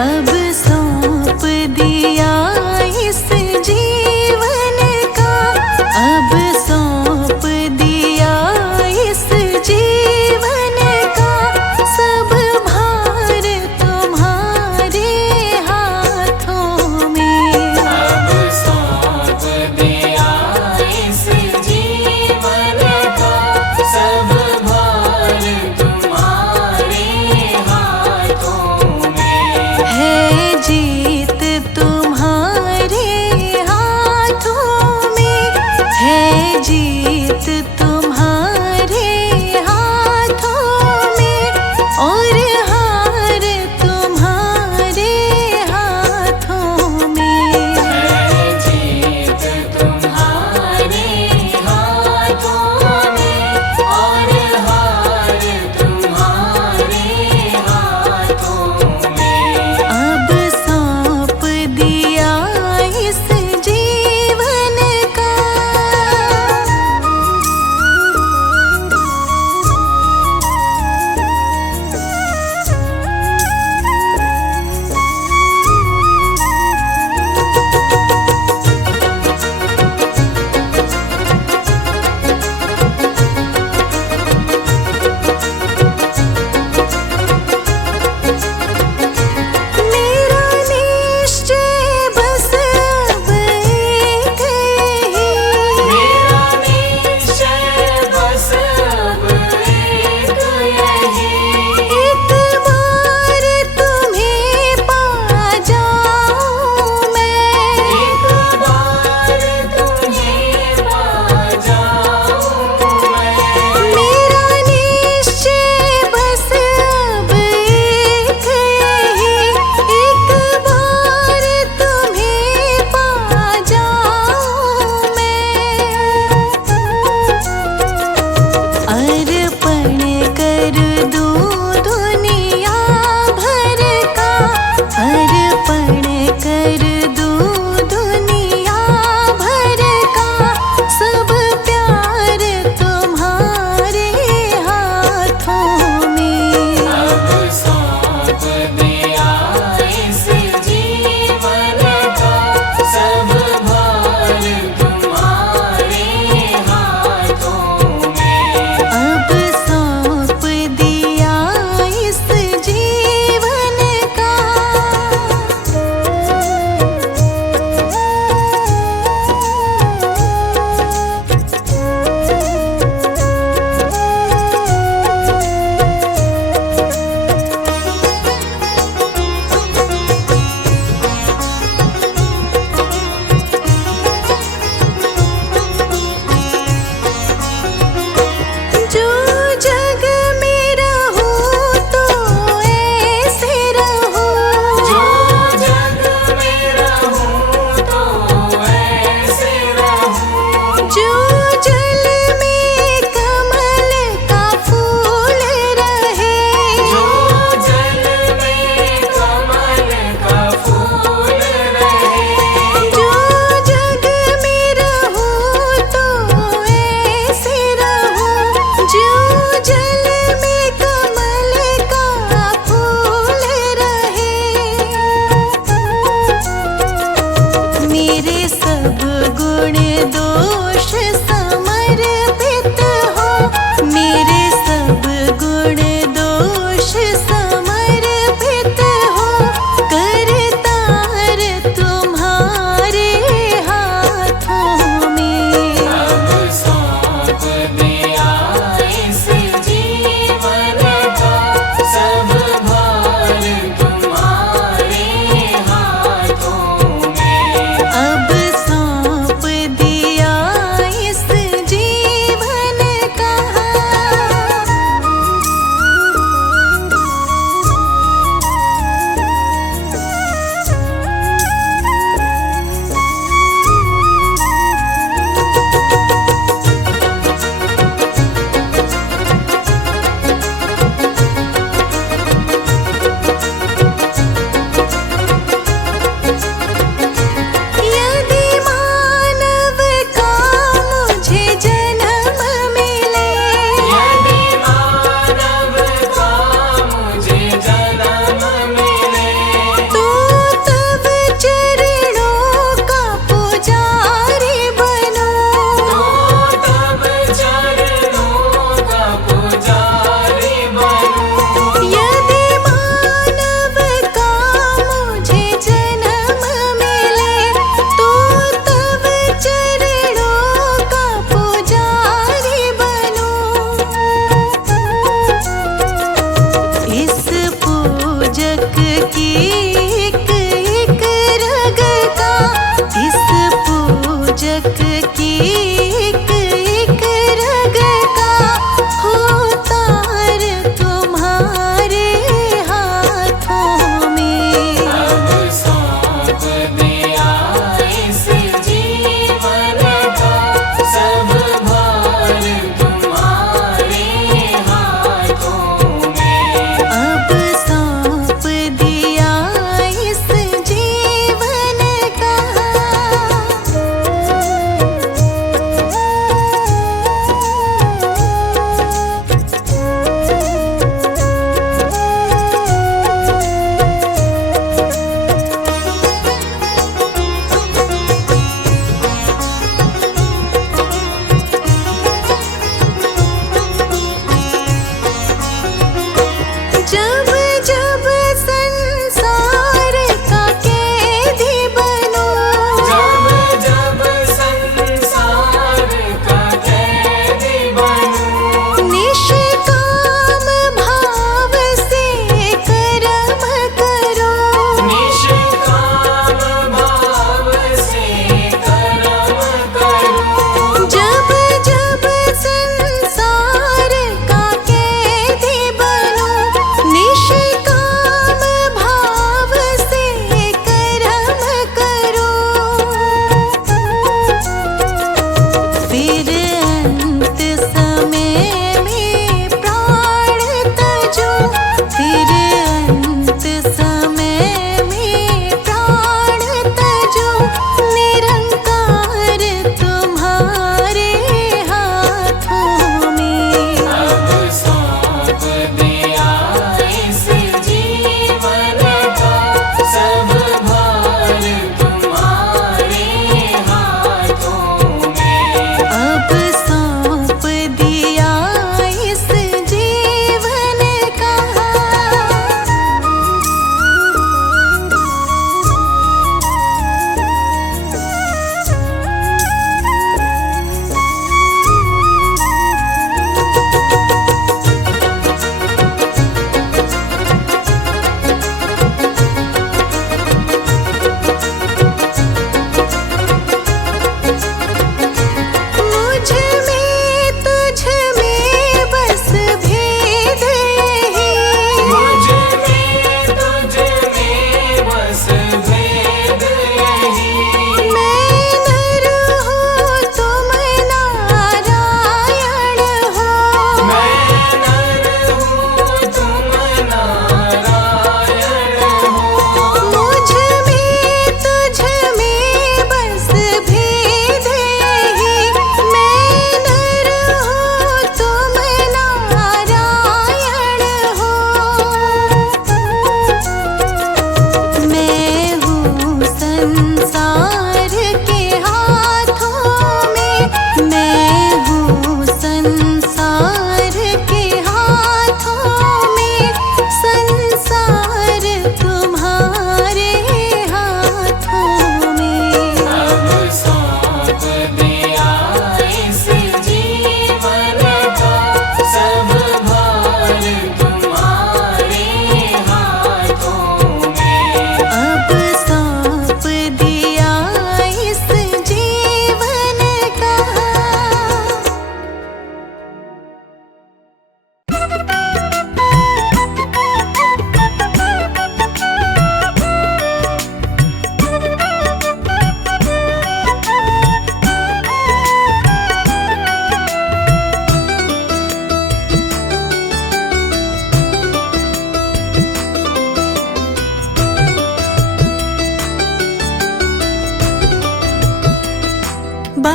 अब सौंप दिया इस जीवन का, अब सौंप दिया इस जीवन का, सब भार तुम्हारे हाथों में। अब सौंप दिया इस जीवन का, सब भार तुम्हारे हाथों में। है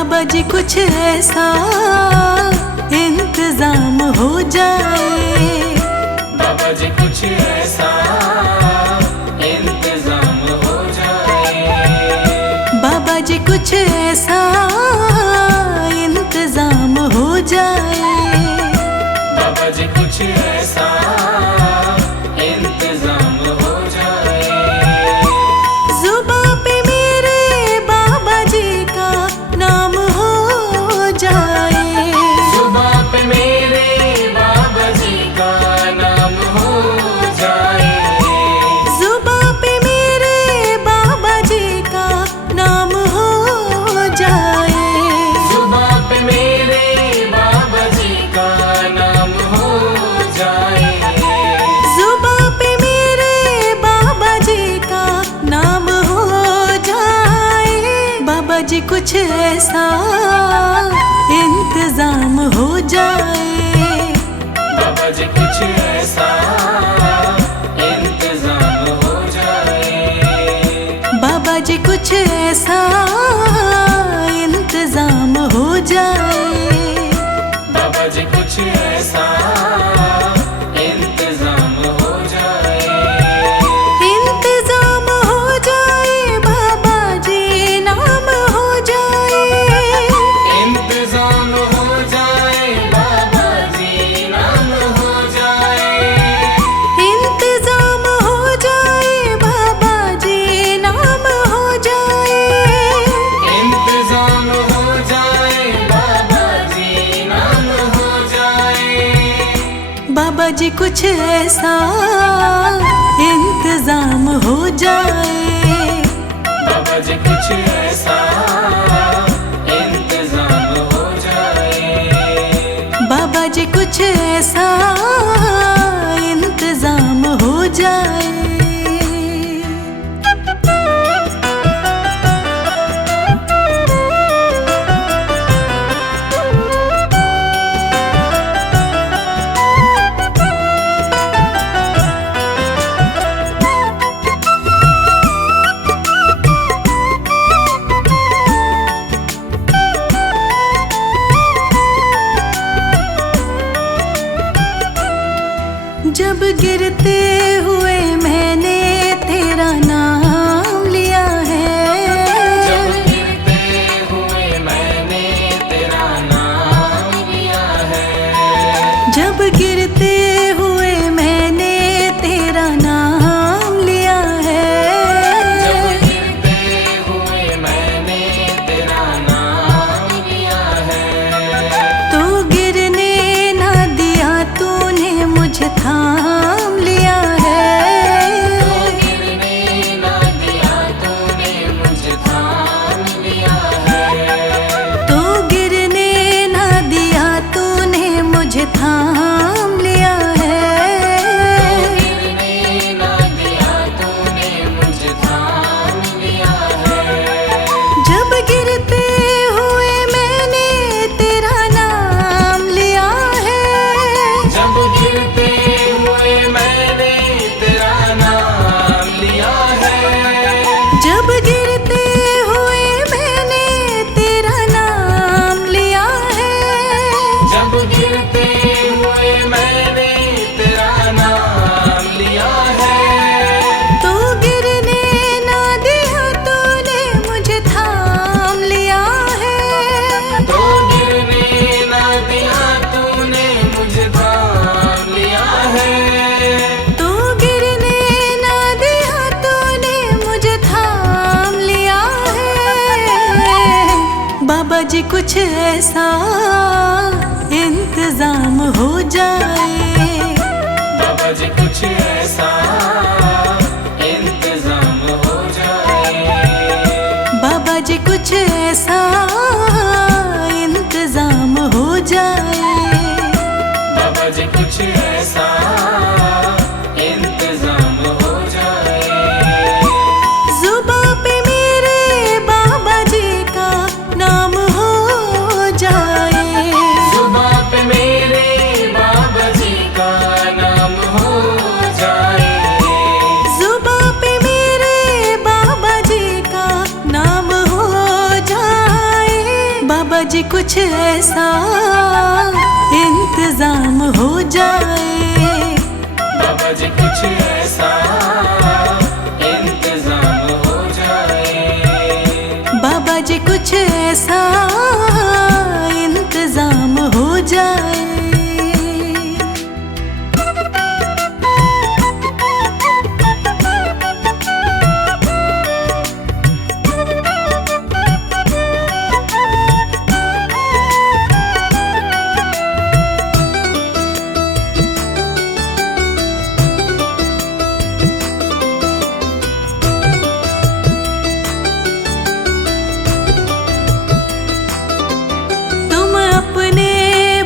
बाबा जी कुछ ऐसा इंतजाम हो जाए, बाबा जी कुछ ऐसा इंतजाम हो जाए, बाबा जी कुछ ऐसा इंतजाम हो जाए, बाबा जी कुछ ऐसा इंतजाम हो जाए। जुबां पे मेरे बाबा जी का नाम हो जाए, जुबां पे मेरे बाबा जी का नाम हो जाए, जुबां पे मेरे बाबा जी का नाम हो जाए, जुबां पे मेरे बाबा जी का नाम हो जाए, जुबां पे मेरे बाबा जी का नाम हो जाए। बाबा जी कुछ ऐसा इंतजाम हो जाए, बाबा जी कुछ ऐसा इंतजाम हो जाए, बाबा जी कुछ ऐसा इंतजाम हो जाए, बाबा जी कुछ ऐसा इंतजाम हो जाए, इंतजाम हो जाए, बाबा जी नाम हो जाए, इंतजाम हो जाए, बाबा जी नाम हो जाए, इंतजाम हो जाए, बाबा जी नाम हो जाए, इंतजाम हो जाए, बाबा जी नाम हो जाए, बाबा जी कुछ ऐसा इंतजाम हो जाए, बाबा जी कुछ ऐसा इंतजाम हो जाए, बाबा जी कुछ ऐसा इंतजाम हो जाए। जब गिरते हुए मैंने तेरा नाम लिया जब है, गिरते हुए मैंने तेरा नाम लिया है, जब गिरते हुए मैंने तेरा नाम लिया जब है, गिरते हुए मैंने तेरा नाम लिया है, तो गिरने ना दिया तूने मुझे थाम लिया तो है, गिरने ना दिया तूने मुझे थाम लिया है, तो गिरने ना दिया तूने मुझे थाम लिया है, गिरने ना दिया तूने मुझे थाम लिया है, जब गिरते हुए मैंने तेरा नाम लिया है, जब गिरते हुए मैंने तेरा नाम लिया है, जब गिरते हुए मैंने तेरा नाम लिया है, जब गिरते हुए मैंने तेरा नाम लिया है, तो गिरने ना दिया तूने मुझे थाम लिया है, तो गिरने ना दिया तूने मुझे थाम लिया है, तो गिरने ना दिया तूने मुझे थाम लिया है। बाबा जी कुछ ऐसा इंतजाम हो जाए, बाबा जी कुछ ऐसा इंतजाम हो जाए, बाबा जी कुछ ऐसा इंतजाम हो जाए, बाबा जी कुछ ऐसा इंतजाम हो जाए, जुबां पे मेरे बाबा जी का नाम हो जाए, जुबां पे मेरे बाबा जी जी कुछ ऐसा इंतजाम हो जाए, बाबा जी कुछ ऐसा इंतजाम हो जाए, बाबा जी कुछ ऐसा इंतजाम हो जाए।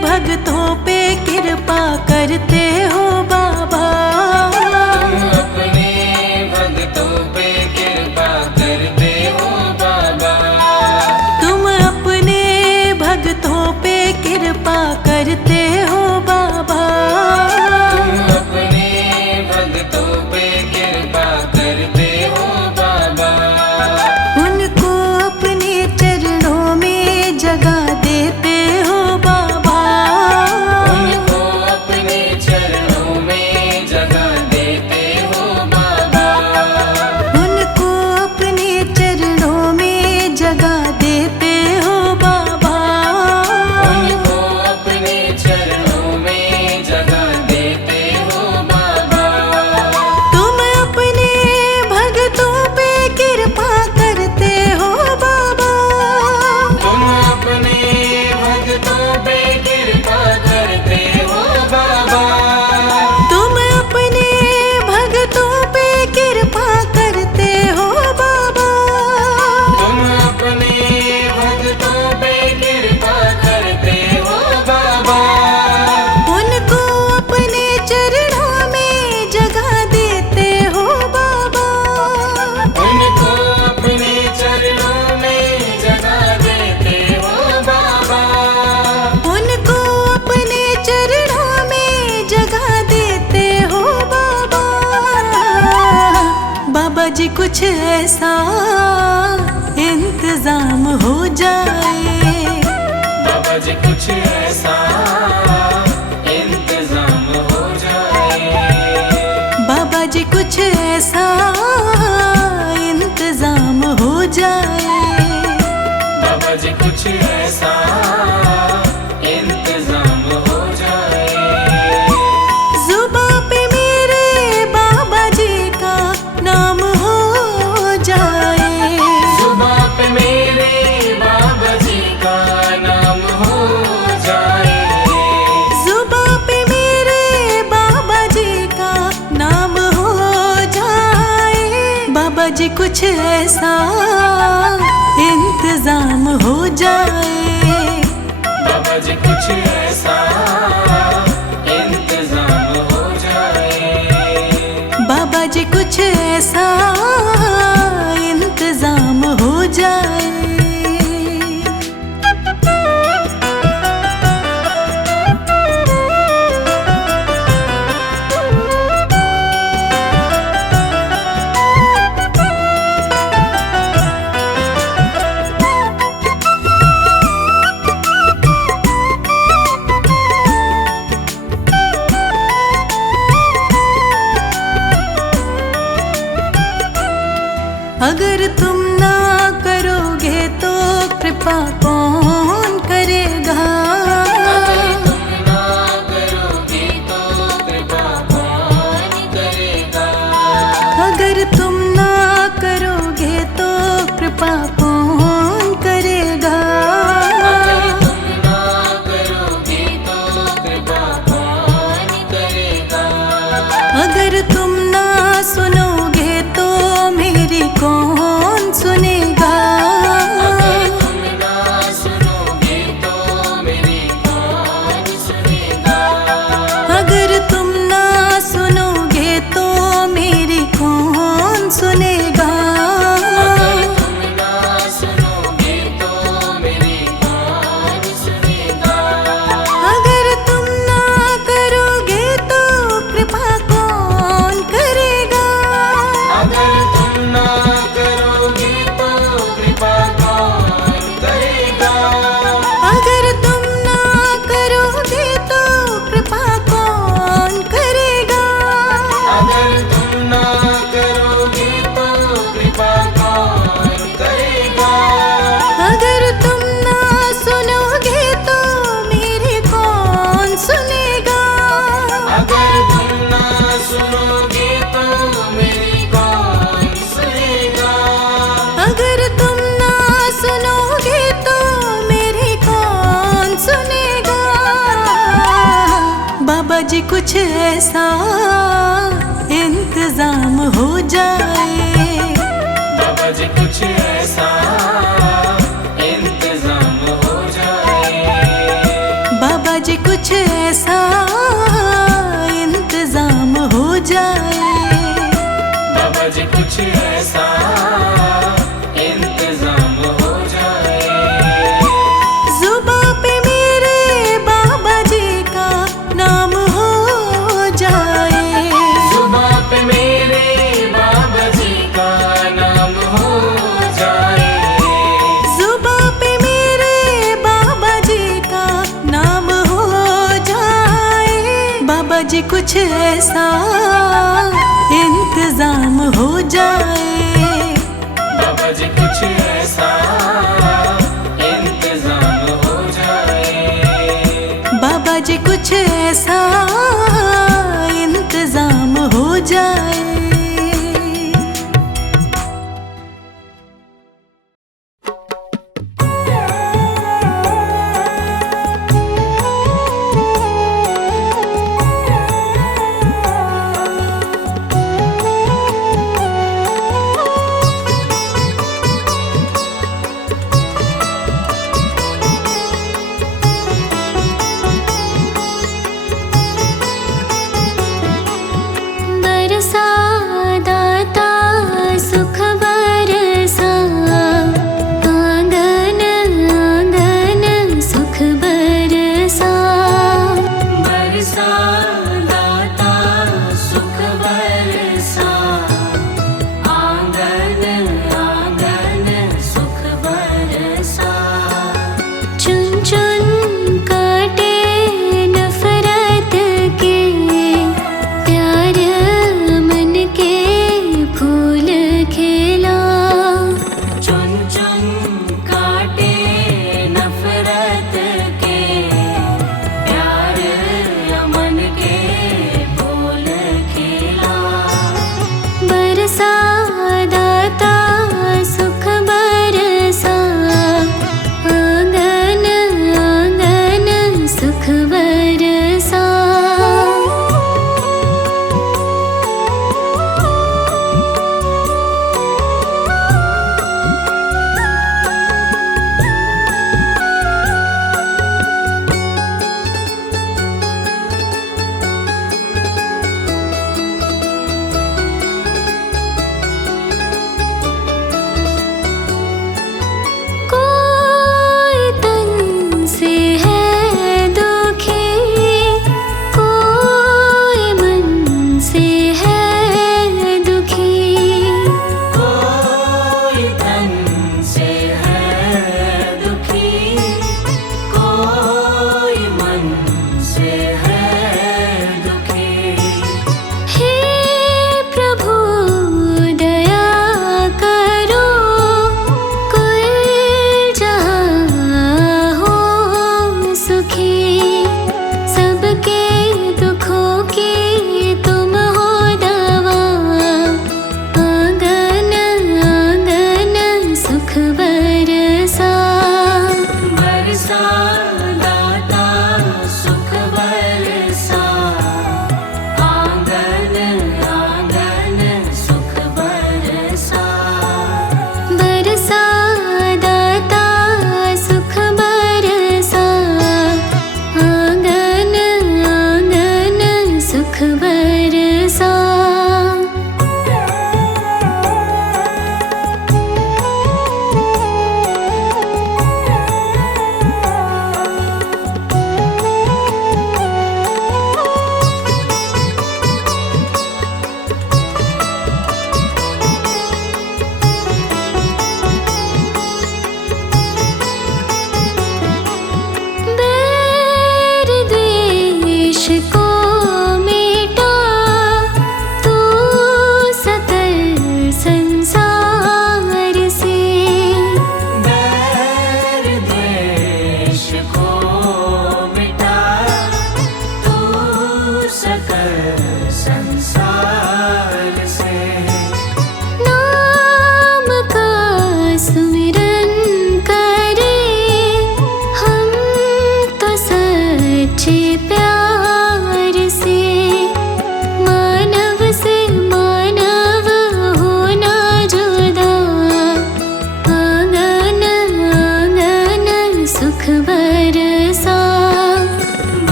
भक्तों पे कृपा करते हो बाबा, तुम अपने भक्तों पे कृपा करते हो बाबा, तुम अपने भक्तों पे कृपा करते हो बाबा, तुम अपने भक्तों पे कृपा करते हो बाबा, उनको अपने चरणों में जगह देते हो बाबा, उनको अपने चरणों में जगह देते हो बाबा, उनको अपने चरणों में जगह देते हो बाबा, उनको अपने चरणों में जगह देते हो बाबा, तुम अपने भक्तों पे कृपा करते हो बाबा, तुम अपने भक्तों पे कृपा करते हो बाबा, तुम अपने भक्तों पे कृपा करते हो बाबा, तुम अपने भक्तों पे कृपा करते हो बाबा, उनको अपने चरणों में जगह देते हो बाबा, उनको अपने चरणों में जगह देते हो बाबा, उनको अपने चरणों में जगह देते हो बाबा। बाबा जी कुछ ऐसा इंतजाम हो जाए, बाबा जी कुछ ऐसा इंतजाम हो जाए, बाबा जी कुछ ऐसा इंतजाम हो जाए, बाबा जी कुछ ऐसा इंतजाम हो जाए, जुबां पे मेरे बाबा जी का नाम हो जाए, जुबां पे मेरे बाबा जी का नाम हो जाए, जुबां पे मेरे बाबा जी का नाम हो जाए, बाबा जी कुछ ऐसा इंतजाम हो जाए, बाबा जी कुछ ऐसा इंतजाम हो जाए, बाबा जी कुछ ऐसा इंतजाम हो जाए। अगर तुम ना करोगे तो कृपा कौन करेगा, अगर तुम ना करोगे तो कृपा कौन करेगा, अगर तुम ना करोगे तो कृपा कौन करेगा, अगर तुम ना करोगे तो कृपा कौन करेगा, अगर तुम ना सुनोगे तो मेरी कौन सुनेगा, अगर तुम ना सुनोगे तो मेरी कौन सुनेगा, अगर तुम ना सुनोगे तो मेरी कौन सुनेगा, अगर तुम ना ऐसा इंतजाम हो जाए। बाबा जी कुछ ऐसा इंतजाम हो जाए। बाबा जी कुछ ऐसा इंतजाम हो जाए। बाबा जी कुछ ऐसा इंतजाम हो जाए। जुबां पे मेरे बाबा जी का नाम हो जाए। जुबां पे मेरे बाबा जी का नाम हो जाए। जुबां पे मेरे बाबा जी का नाम हो जाए। बाबा जी कुछ ऐसा इंतजाम हो जाए। बाबा जी कुछ ऐसा इंतजाम हो जाए। बाबा जी कुछ ऐसा